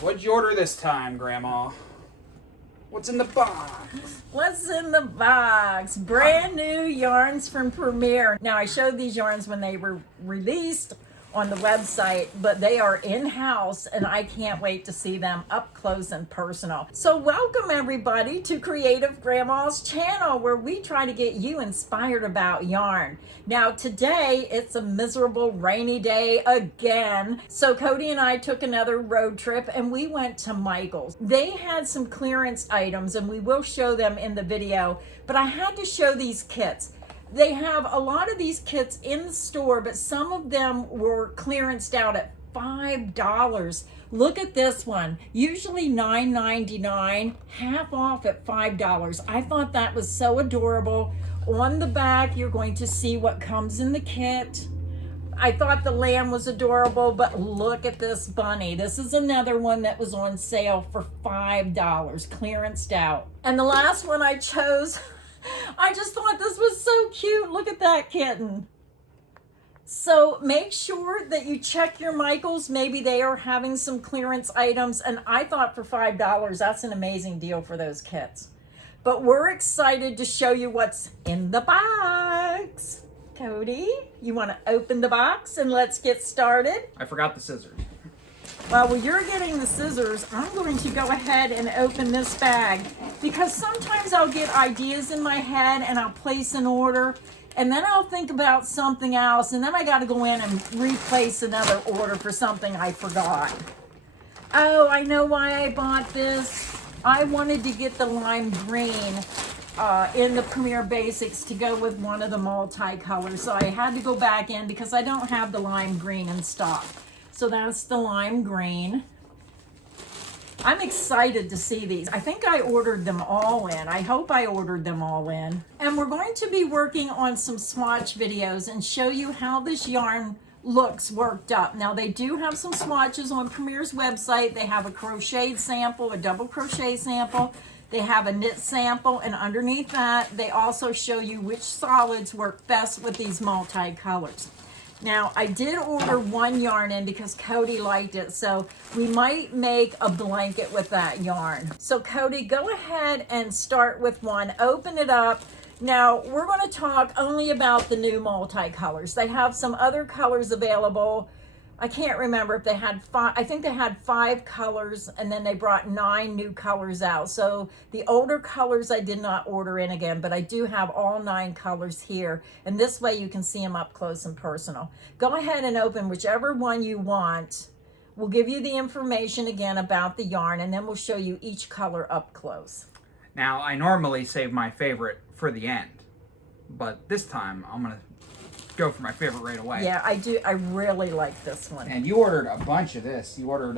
What'd you order this time, Grandma? What's in the box? What's in the box? Brand new yarns from Premier. Now, I showed these yarns when they were released on the website, but they are in-house and I can't wait to see them up close and personal. So welcome everybody to Creative Grandma's channel, where we try to get you inspired about yarn. Now today it's a miserable rainy day again, so Cody and I took another road trip and we went to Michael's. They had some clearance items and we will show them in the video, but I had to show these kits. They have a lot of these kits in the store, but some of them were clearanced out at $5. Look at this one, usually $9.99, half off at $5. I thought that was so adorable. On the back, you're going to see what comes in the kit. I thought the lamb was adorable, but look at this bunny. This is another one that was on sale for $5, clearanced out. And the last one I chose, I just thought this was so cute. Look at that kitten. So make sure that you check your Michaels. Maybe they are having some clearance items. And I thought for $5, that's an amazing deal for those kits. But we're excited to show you what's in the box. Cody, you want to open the box and let's get started? I forgot the scissors. While you're getting the scissors, I'm going to go ahead and open this bag, because sometimes I'll get ideas in my head and I'll place an order and then I'll think about something else and then I got to go in and replace another order for something I forgot. Oh, I know why I bought this. I wanted to get the lime green in the Premier Basics to go with one of the multicolors, so I had to go back in because I don't have the lime green in stock. So that's the lime green. I'm excited to see these. I think I ordered them all in. I hope I ordered them all in. And we're going to be working on some swatch videos and show you how this yarn looks worked up. Now they do have some swatches on Premier's website. They have a crocheted sample, a double crochet sample. They have a knit sample, and underneath that, they also show you which solids work best with these multicolors. Now, I did order one yarn in because Cody liked it, so we might make a blanket with that yarn. So Cody, go ahead and start with one. Open it up. Now, we're going to talk only about the new multicolors. They have some other colors available. I can't remember if they had five. I think they had 5 colors, and then they brought 9 new colors out. So the older colors I did not order in again, but I do have all 9 colors here. And this way you can see them up close and personal. Go ahead and open whichever one you want. We'll give you the information again about the yarn, and then we'll show you each color up close. Now, I normally save my favorite for the end, but this time I'm going to go for my favorite right away. Yeah, I do. I really like this one. And you ordered a bunch of this. You ordered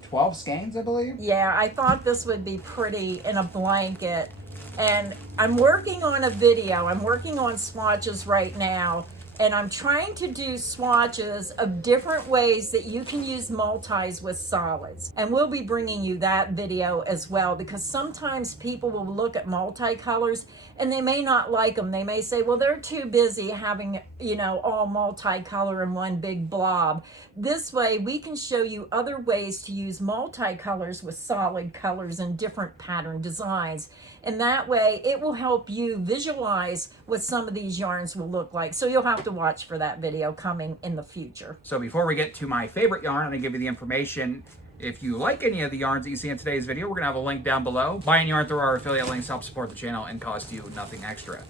12 skeins, I believe? Yeah, I thought this would be pretty in a blanket. And I'm working on a video. I'm working on swatches right now. And I'm trying to do swatches of different ways that you can use multis with solids. And we'll be bringing you that video as well, because sometimes people will look at multicolors and they may not like them. They may say, well, they're too busy having, you know, all multicolor in one big blob. This way we can show you other ways to use multicolors with solid colors and different pattern designs. And that way it will help you visualize what some of these yarns will look like. So you'll have to watch for that video coming in the future. So before we get to my favorite yarn, I'm going to give you the information. If you like any of the yarns that you see in today's video, we're going to have a link down below. Buying yarn through our affiliate links helps support the channel and cost you nothing extra.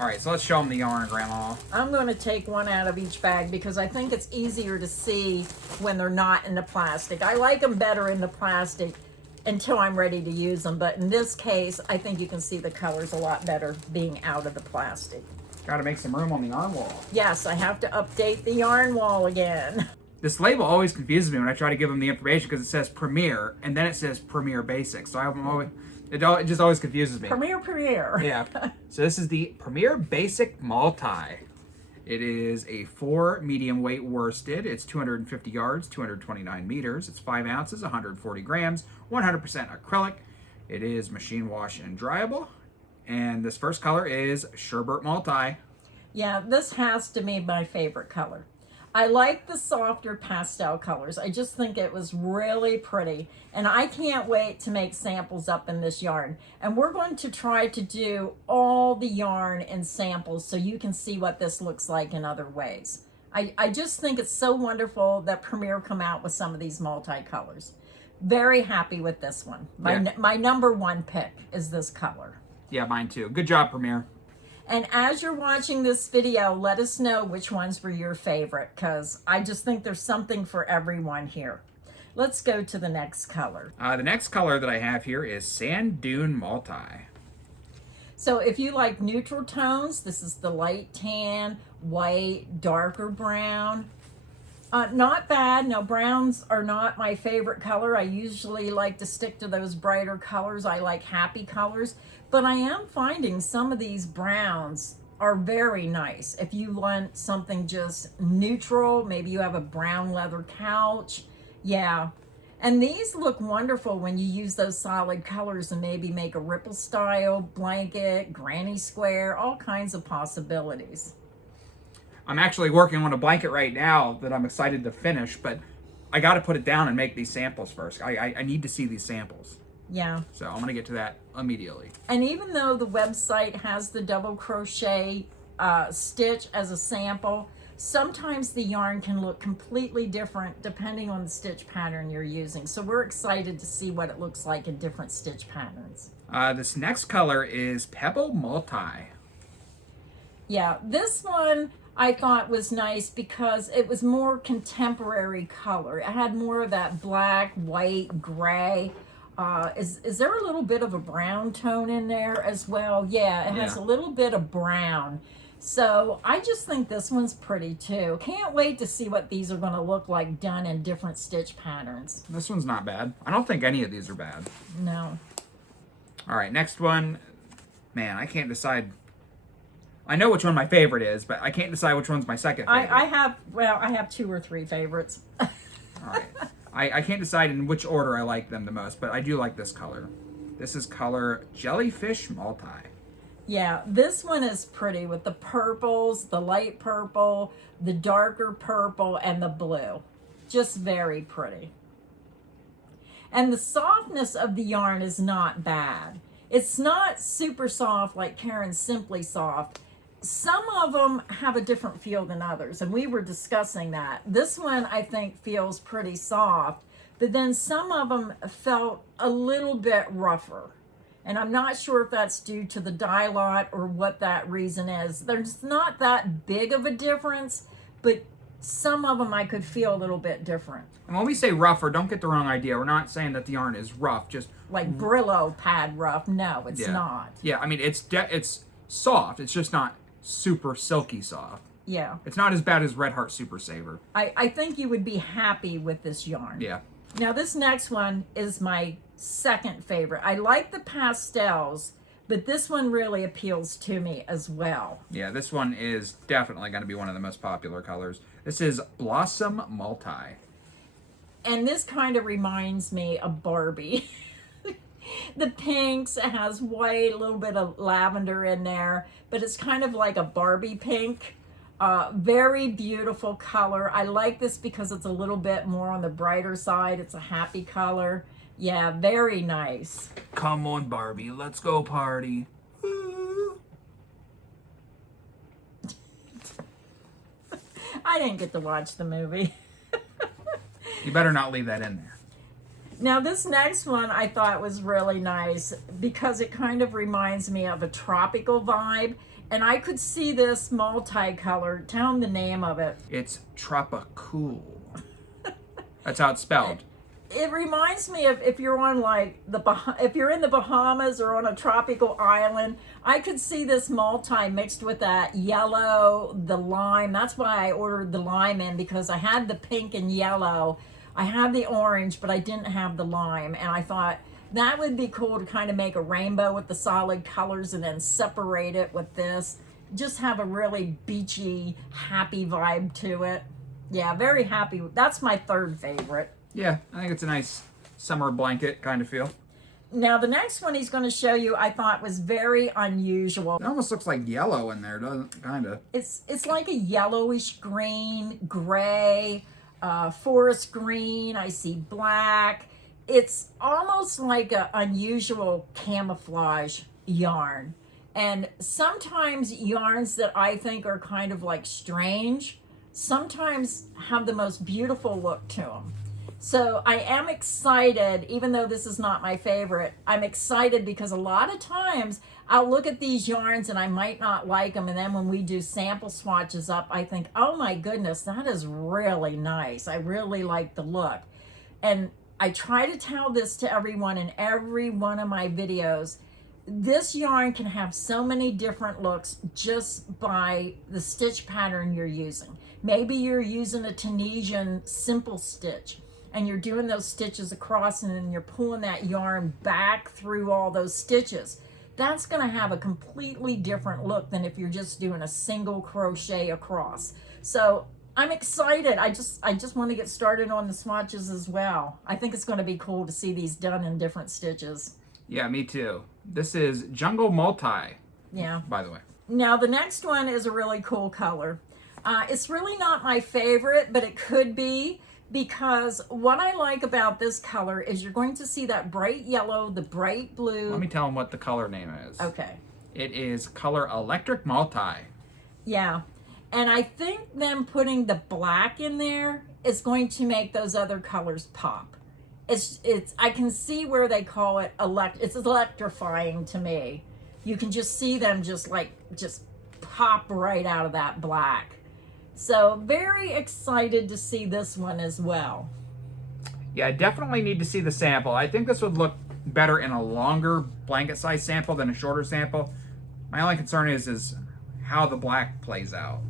All right, so let's show them the yarn, Grandma. I'm going to take one out of each bag because I think it's easier to see when they're not in the plastic. I like them better in the plastic until I'm ready to use them, but in this case I think you can see the colors a lot better being out of the plastic. Got to make some room on the yarn wall. Yes, I have to update the yarn wall again. This label always confuses me when I try to give them the information, because it says Premier and then it says Premier Basics, so it just always confuses me. Premier. Yeah. So this is the Premier Basic Multi. It is a 4 medium weight worsted. It's 250 yards, 229 meters. It's 5 ounces, 140 grams, 100% acrylic. It is machine wash and dryable. And this first color is Sherbert Multi. Yeah, this has to be my favorite color. I like the softer pastel colors. I just think it was really pretty. And I can't wait to make samples up in this yarn. And we're going to try to do all the yarn in samples so you can see what this looks like in other ways. I just think it's so wonderful that Premier come out with some of these multicolors. Very happy with this one. My number one pick is this color. Yeah, mine too. Good job, Premier. And as you're watching this video, let us know which ones were your favorite, because I just think there's something for everyone here. Let's go to the next color. The next color that I have here is Sand Dune Multi. So if you like neutral tones, this is the light tan, white, darker brown. Not bad. Now, browns are not my favorite color. I usually like to stick to those brighter colors. I like happy colors. But I am finding some of these browns are very nice. If you want something just neutral, maybe you have a brown leather couch. Yeah. And these look wonderful when you use those solid colors and maybe make a ripple style blanket, granny square, all kinds of possibilities. I'm actually working on a blanket right now that I'm excited to finish, but I got to put it down and make these samples first. I need to see these samples. Yeah. So I'm going to get to that immediately. And even though the website has the double crochet stitch as a sample, sometimes the yarn can look completely different depending on the stitch pattern you're using. So we're excited to see what it looks like in different stitch patterns. This next color is Pebble Multi. Yeah, this one I thought was nice because it was more contemporary color. It had more of that black, white, gray. Is there a little bit of a brown tone in there as well? Yeah, it has a little bit of brown. So I just think this one's pretty too. Can't wait to see what these are going to look like done in different stitch patterns. This one's not bad. I don't think any of these are bad. No. All right, next one. Man, I can't decide. I know which one my favorite is, but I can't decide which one's my second favorite. I have 2 or 3 favorites. All right. I can't decide in which order I like them the most, but I do like this color. This is color Jellyfish Multi. Yeah, this one is pretty with the purples, the light purple, the darker purple, and the blue. Just very pretty. And the softness of the yarn is not bad. It's not super soft like Karen's Simply Soft. Some of them have a different feel than others, and we were discussing that. This one, I think, feels pretty soft, but then some of them felt a little bit rougher. And I'm not sure if that's due to the dye lot or what that reason is. There's not that big of a difference, but some of them I could feel a little bit different. And when we say rougher, don't get the wrong idea. We're not saying that the yarn is rough, just like Brillo pad rough. No, it's not. Yeah, I mean, it's soft. It's just not super silky soft. Yeah. It's not as bad as Red Heart Super Saver. I think you would be happy with this yarn. Yeah. Now this next one is my second favorite. I like the pastels, but this one really appeals to me as well. Yeah, this one is definitely going to be one of the most popular colors. This is Blossom Multi. And this kind of reminds me of Barbie. The pinks, it has white, a little bit of lavender in there, but it's kind of like a Barbie pink. Very beautiful color. I like this because it's a little bit more on the brighter side. It's a happy color. Yeah, very nice. Come on, Barbie, let's go party. I didn't get to watch the movie. You better not leave that in there. Now this next one I thought was really nice because it kind of reminds me of a tropical vibe. And I could see this multicolored. Tell them the name of it. It's Tropicool. That's how it's spelled. It reminds me of if you're on if you're in the Bahamas or on a tropical island. I could see this multi mixed with that yellow, the lime. That's why I ordered the lime in, because I had the pink and yellow. I had the orange, but I didn't have the lime. And I thought that would be cool to kind of make a rainbow with the solid colors and then separate it with this. Just have a really beachy, happy vibe to it. Yeah, very happy. That's my third favorite. Yeah, I think it's a nice summer blanket kind of feel. Now the next one he's going to show you I thought was very unusual. It almost looks like yellow in there, doesn't it? Kind of. It's like a yellowish green, gray, forest green. I see black. It's almost like an unusual camouflage yarn. And sometimes yarns that I think are kind of like strange, sometimes have the most beautiful look to them. So I am excited, even though this is not my favorite, I'm excited because a lot of times I'll look at these yarns and I might not like them. And then when we do sample swatches up, I think, oh my goodness, that is really nice. I really like the look. And I try to tell this to everyone in every one of my videos. This yarn can have so many different looks just by the stitch pattern you're using. Maybe you're using a Tunisian simple stitch and you're doing those stitches across and then you're pulling that yarn back through all those stitches. That's going to have a completely different look than if you're just doing a single crochet across. So I'm excited. I just want to get started on the swatches as well. I think it's going to be cool to see these done in different stitches. Yeah, me too. This is Jungle Multi. Yeah. By the way. Now the next one is a really cool color. It's really not my favorite, but it could be, because what I like about this color is you're going to see that bright yellow, the bright blue. Let me tell them what the color name is. Okay. It is color Electric Multi. Yeah. And I think them putting the black in there is going to make those other colors pop. It's I can see where they call it it's electrifying to me. You can just see them just pop right out of that black. So very excited to see this one as well. Yeah, I definitely need to see the sample. I think this would look better in a longer blanket size sample than a shorter sample. My only concern is how the black plays out.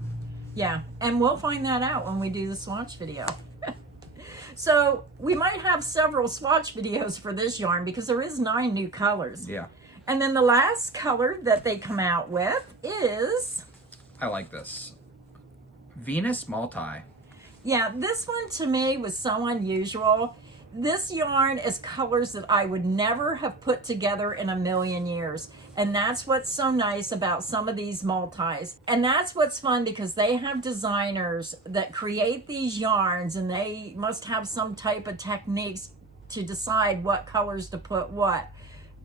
Yeah, and we'll find that out when we do the swatch video. So we might have several swatch videos for this yarn because there is 9 new colors. Yeah. And then the last color that they come out with is... I like this. Venus Multi. Yeah, this one to me was so unusual. This yarn is colors that I would never have put together in a million years. And that's what's so nice about some of these multis. And that's what's fun, because they have designers that create these yarns and they must have some type of techniques to decide what colors to put what.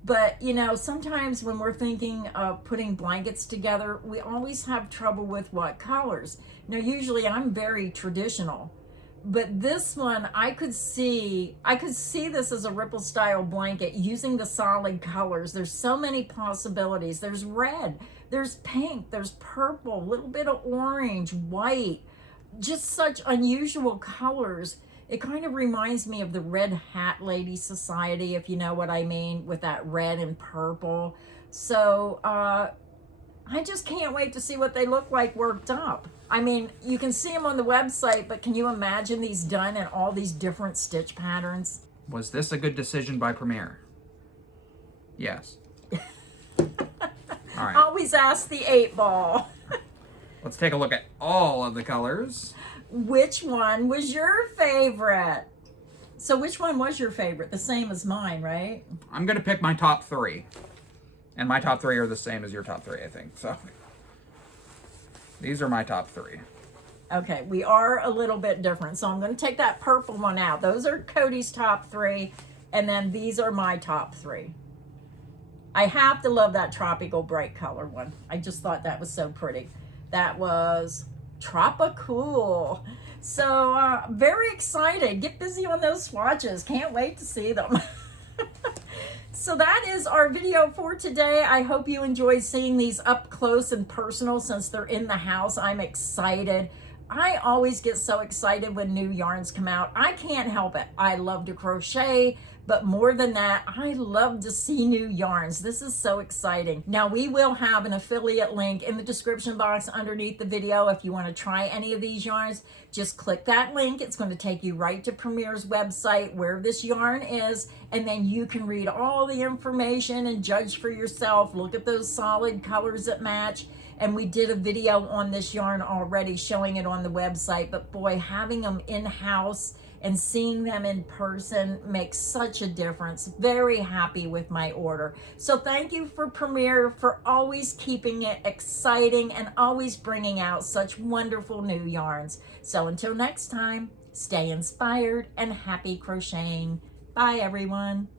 But, you know, sometimes when we're thinking of putting blankets together, we always have trouble with what colors. Now, usually I'm very traditional. But this one, I could see this as a ripple style blanket using the solid colors. There's so many possibilities. There's red, there's pink, there's purple, a little bit of orange, white, just such unusual colors. It kind of reminds me of the Red Hat Lady Society, if you know what I mean, with that red and purple. So I just can't wait to see what they look like worked up. I mean, you can see them on the website, but can you imagine these done in all these different stitch patterns? Was this a good decision by Premier? Yes. All right. Always ask the 8-ball. Let's take a look at all of the colors. Which one was your favorite? So which one was your favorite? The same as mine, right? I'm going to pick my top 3. And my top 3 are the same as your top 3, I think. So these are my top 3. Okay, we are a little bit different. So I'm going to take that purple one out. Those are Cody's top 3. And then these are my top 3. I have to love that tropical bright color one. I just thought that was so pretty. That was Tropicool. So very excited. Get busy on those swatches. Can't wait to see them. So that is our video for today. I hope you enjoyed seeing these up close and personal since they're in the house. I'm excited. I always get so excited when new yarns come out. I can't help it. I love to crochet, but more than that, I love to see new yarns. This is so exciting. Now, we will have an affiliate link in the description box underneath the video. If you want to try any of these yarns, just click that link. It's going to take you right to Premier's website where this yarn is, and then you can read all the information and judge for yourself. Look at those solid colors that match. And we did a video on this yarn already showing it on the website, but boy, having them in-house and seeing them in person makes such a difference. Very happy with my order. So thank you for Premier for always keeping it exciting and always bringing out such wonderful new yarns. So until next time, stay inspired and happy crocheting. Bye everyone.